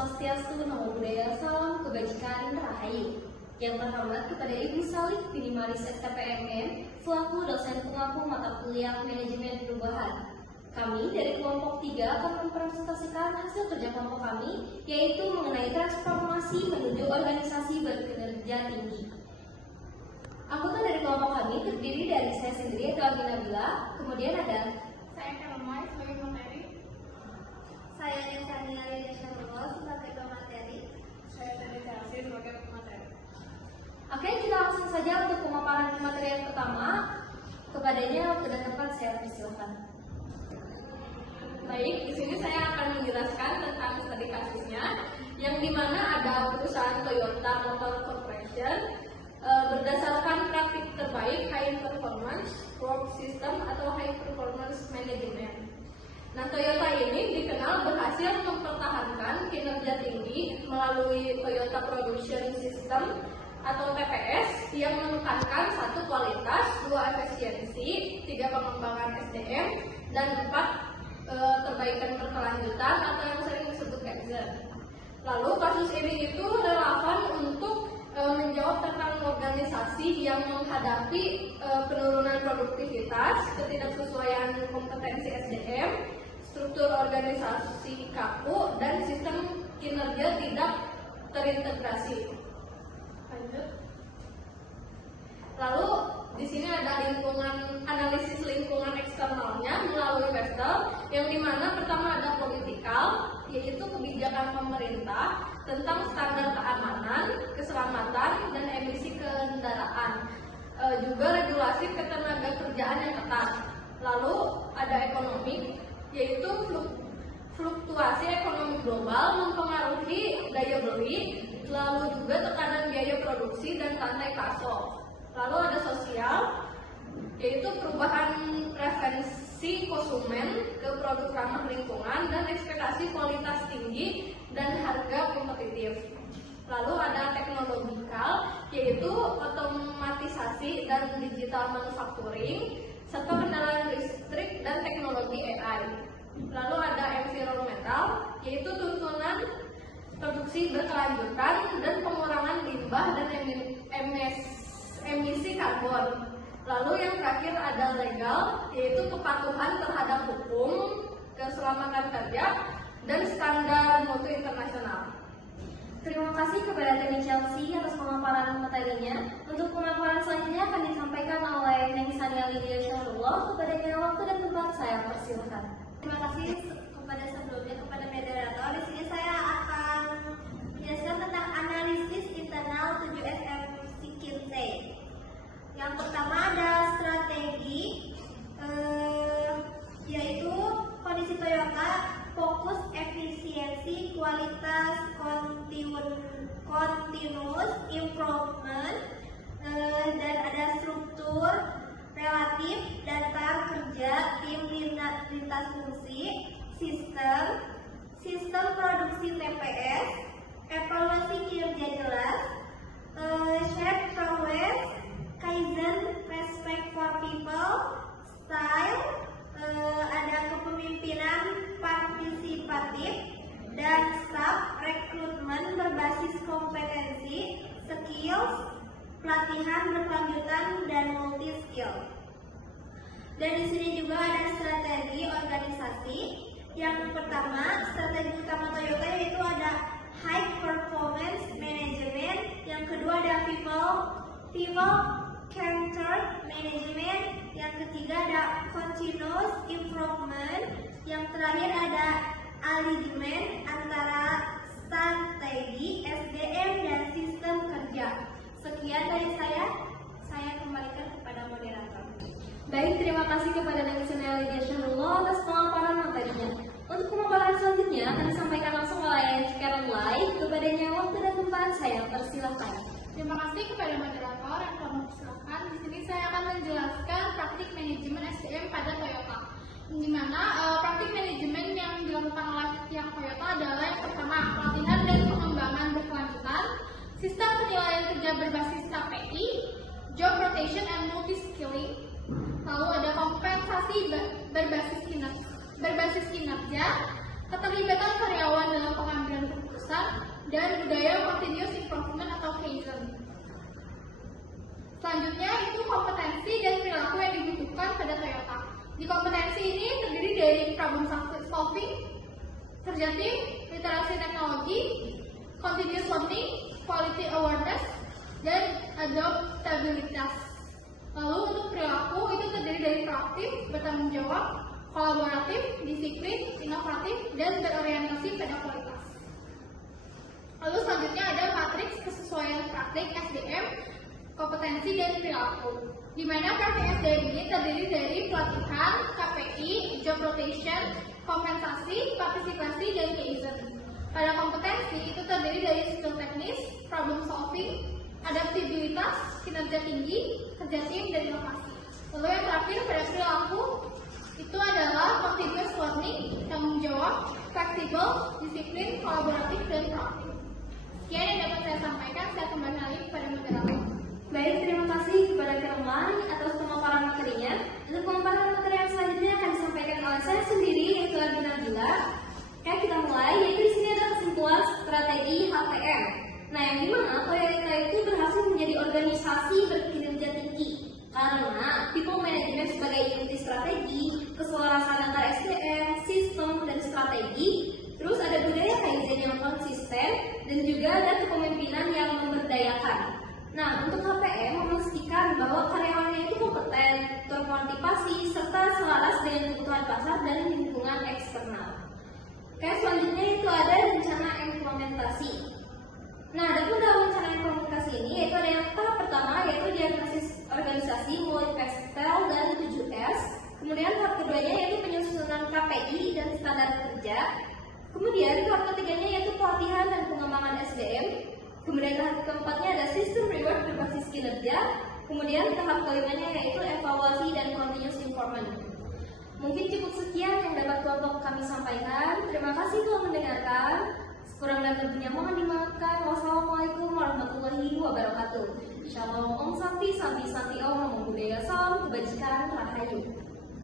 Swastiastu, Namo Buddhaya, Salam Kebajikan, Rahayu. Yang terhormat kepada Ibu Salih Minimalis STPMN selaku dosen pengampu mata kuliah Manajemen Perubahan. Kami dari kelompok 3 akan mempresentasikan hasil kerja kelompok kami, yaitu mengenai transformasi menuju organisasi berkinerja tinggi. Anggota dari kelompok kami terdiri dari saya sendiri, yaitu Agi Nabila, kemudian ada saya Kelmai sebagai pemateri, saya Nesania Desyamulo sebagai pemateri, saya Tani Tarasi sebagai pemateri. Oke, kita langsung saja untuk pemaparan materi yang pertama. Kepadanya waktu dan tempat saya persilakan. Baik, di sini saya akan menjelaskan tentang studi kasusnya, yang dimana ada perusahaan Toyota Motor Corporation berdasarkan praktik terbaik High Performance Work System atau High Performance Management. Nah, Toyota ini dikenal berhasil mempertahankan kinerja tinggi melalui Toyota Production System atau TPS yang menekankan 1 kualitas, 2 efisiensi, 3 pengembangan SDM, dan 4 perbaikan berkelanjutan atau yang sering disebut Kaizen. Lalu kasus ini itu relevan untuk menjawab tentang organisasi yang menghadapi penurunan produktivitas, ketidaksesuaian kompetensi SDM, struktur organisasi kaku, dan sistem kinerja tidak terintegrasi. Lanjut. Lalu di sini ada analisis lingkungan eksternalnya melalui Webster, yang dimana pertama ada politikal, yaitu kebijakan pemerintah tentang standar keamanan, keselamatan, dan emisi kendaraan. Juga regulasi ketenagakerjaan yang ketat. Lalu ada ekonomi, yaitu fluktuasi ekonomi global mempengaruhi daya beli, lalu juga tekanan biaya produksi dan rantai pasok. Lalu ada sosial, yaitu perubahan preferensi konsumen ke produk ramah lingkungan dan ekspektasi kualitas tinggi dan harga kompetitif. Lalu ada teknologikal, yaitu otomatisasi dan digital manufacturing serta kendaraan listrik dan teknologi AI. Lalu ada environmental, yaitu tuntunan produksi berkelanjutan dan pengurangan limbah dan emisi karbon. Lalu yang terakhir ada legal, yaitu kepatuhan terhadap hukum, keselamatan kerja, dan standar mutu internasional. Terima kasih kepada Tani Chelsea atas pemaparan materinya. Untuk pemaparan selanjutnya akan disampaikan oleh Neng Sania Lydia Syarullah. Kepadanya waktu dan tempat saya persilakan. Terima kasih kepada moderator. Di sini saya akan menjelaskan tentang analisis internal 7SM McKinsey. Yang pertama ada strategi, yaitu kondisi Toyota fokus efisiensi, kualitas, continuous improvement, dan ada struktur relatif, data kerja, tim lintas fungsi, sistem produksi TPS, evaluasi kinerja jelas, shared progress, Kaizen, respect for people, style, ada kepemimpinan partisipatif, dan staff rekrutmen berbasis kompetensi, skills, pelatihan berkelanjutan, dan multi skill. Dan di sini juga ada strategi organisasi. Yang pertama, strategi utama Toyota yaitu ada high performance management. Yang kedua ada people centered management. Yang ketiga ada continuous improvement. Yang terakhir ada alignment antara strategi, SDM, dan sistem kerja. Sekian dari saya kembalikan kepada moderator. Baik, terima kasih kepada Neng Sania Lydia Syarullah atas pemaparan materinya. Untuk pemaparan selanjutnya akan disampaikan langsung oleh Karen Lai. Kepadanya waktu dan tempat saya persilakan. Terima kasih kepada moderator yang telah mempersilahkan. Di sini saya akan menjelaskan praktik manajemen SDM pada Toyota. Di mana praktik manajemen yang dilakukan oleh pihak Toyota adalah yang pertama, pelatihan dan pengembangan berkelanjutan, sistem penilaian kerja berbasis KPI, job rotation and multi-skilling, lalu ada kompensasi berbasis kinerja, keterlibatan karyawan dalam pengambilan keputusan, dan budaya continuous improvement atau Kaizen. Selanjutnya itu kompetensi dan perilaku yang dibutuhkan pada Toyota. Di kompetensi ini terdiri dari problem solving, kerja tim, literasi teknologi, continuous learning, quality awareness, dan adaptabilitas. Lalu untuk perilaku itu terdiri dari proaktif, bertanggung jawab, kolaboratif, disiplin, inovatif, dan berorientasi pada kualitas. Lalu selanjutnya ada matriks kesesuaian praktik SDM, kompetensi dan perilaku. Di mana praktik SDM ini terdiri dari pelatihan, KPI, job rotation, kompensasi, partisipasi, dan Kaizen. Pada kompetensi itu terdiri dari skill teknis, problem solving, adaptabilitas, kinerja tinggi, kerja tim, dan inovasi. Lalu yang terakhir pada perilaku itu adalah continuous learning, tanggung jawab, fleksibel, disiplin, kolaboratif, dan proaktif. Sekian yang dapat saya sampaikan. Saya kembali lagi kepada moderator. Baik, terima kasih kepada Firman atas pemaparan materinya. Untuk pemaparan materi yang selanjutnya akan disampaikan oleh saya sendiri, yaitu Agina Bila. Oke, kita mulai. Yaitu di sini ada kesimpulan strategi HPM. Nah, yang dimana Toyota itu berhasil menjadi organisasi berkinerja tinggi karena people management sebagai inti strategi, keselarasan antar SDM, sistem, dan strategi. Terus ada budaya Kaizen yang konsisten dan juga ada kepemimpinan yang memberdayakan. Nah, untuk HPM memastikan bahwa karyawannya itu kompeten, termotivasi, serta selaras dengan kebutuhan pasar dan lingkungan eksternal. Oke, selanjutnya itu ada rencana implementasi. Nah, adapun dalam rencana implementasi ini yaitu ada yang tahap pertama yaitu diagnosis organisasi mulai PESTEL dan 7S. Kemudian tahap keduanya yaitu penyusunan KPI dan standar kerja. Kemudian tahap ketiganya yaitu pelatihan dan pengembangan SDM. Kemudian tahap keempatnya ada sistem reward berbasis kinerja. Kemudian tahap kelimanya yaitu evaluasi dan continuous improvement. Mungkin cukup sekian yang dapat kelompok kami sampaikan. Terima kasih telah mendengarkan. Kurang dan lebihnya mohon dimaafkan. Wassalamualaikum warahmatullahi wabarakatuh. Shalom, Om Santi, Santi, Santi, Om, Namo Buddhaya, Salam Kebajikan, Rahayu.